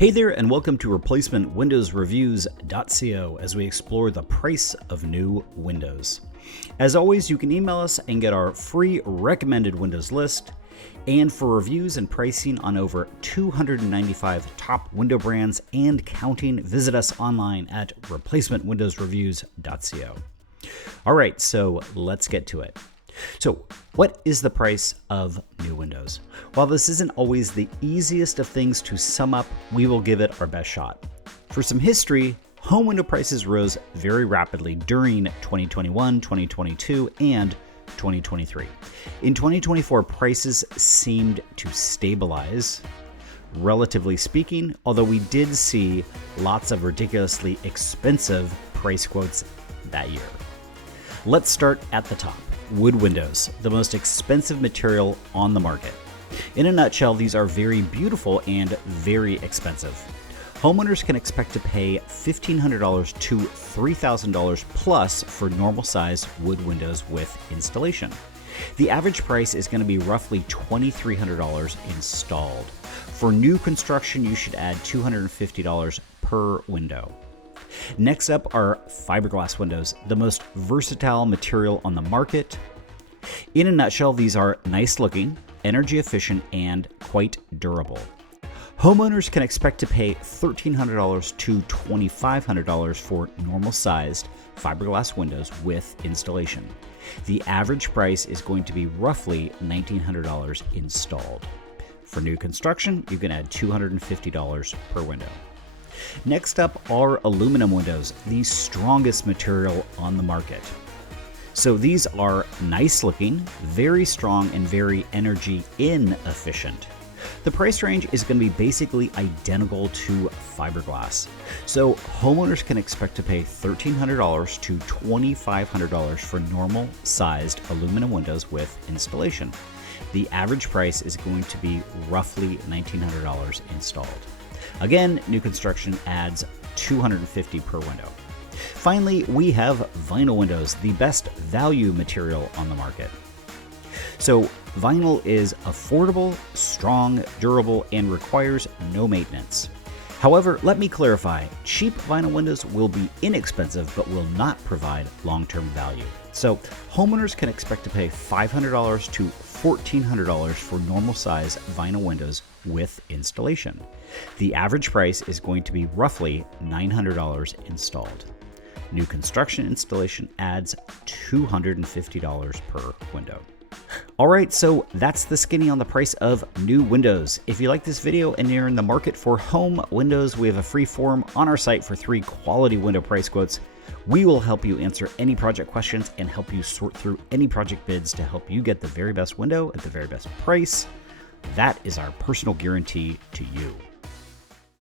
Hey there, and welcome to replacementwindowsreviews.co as we explore the price of new windows. As always, you can email us and get our free recommended windows list. And for reviews and pricing on over 295 top window brands and counting, visit us online at replacementwindowsreviews.co. All right, so let's get to it. So, what is the price of new windows? While this isn't always the easiest of things to sum up, we will give it our best shot. For some history, home window prices rose very rapidly during 2021, 2022, and 2023. In 2024, prices seemed to stabilize, relatively speaking, although we did see lots of ridiculously expensive price quotes that year. Let's start at the top. Wood windows, the most expensive material on the market. In a nutshell, these are very beautiful and very expensive. Homeowners can expect to pay $1,500 to $3,000 plus for normal size wood windows with installation. The average price is going to be roughly $2,300 installed. For new construction, you should add $250 per window. Next up are fiberglass windows, the most versatile material on the market. In a nutshell, these are nice looking, energy efficient, and quite durable. Homeowners can expect to pay $1,300 to $2,500 for normal sized fiberglass windows with installation. The average price is going to be roughly $1,900 installed. For new construction, you can add $250 per window. Next up are aluminum windows, the strongest material on the market. So these are nice looking, very strong, and very energy inefficient. The price range is going to be basically identical to fiberglass. So homeowners can expect to pay $1,300 to $2,500 for normal sized aluminum windows with installation. The average price is going to be roughly $1,900 installed. Again, new construction adds $250 per window. Finally, we have vinyl windows, the best value material on the market. So vinyl is affordable, strong, durable, and requires no maintenance. However, let me clarify, cheap vinyl windows will be inexpensive but will not provide long-term value. So homeowners can expect to pay $500 to $1,400 for normal size vinyl windows with installation. The average price is going to be roughly $900 installed. New construction installation adds $250 per window. All right, so that's the skinny on the price of new windows. If you like this video and you're in the market for home windows, we have a free forum on our site for 3 quality window price quotes. We will help you answer any project questions and help you sort through any project bids to help you get the very best window at the very best price. That is our personal guarantee to you.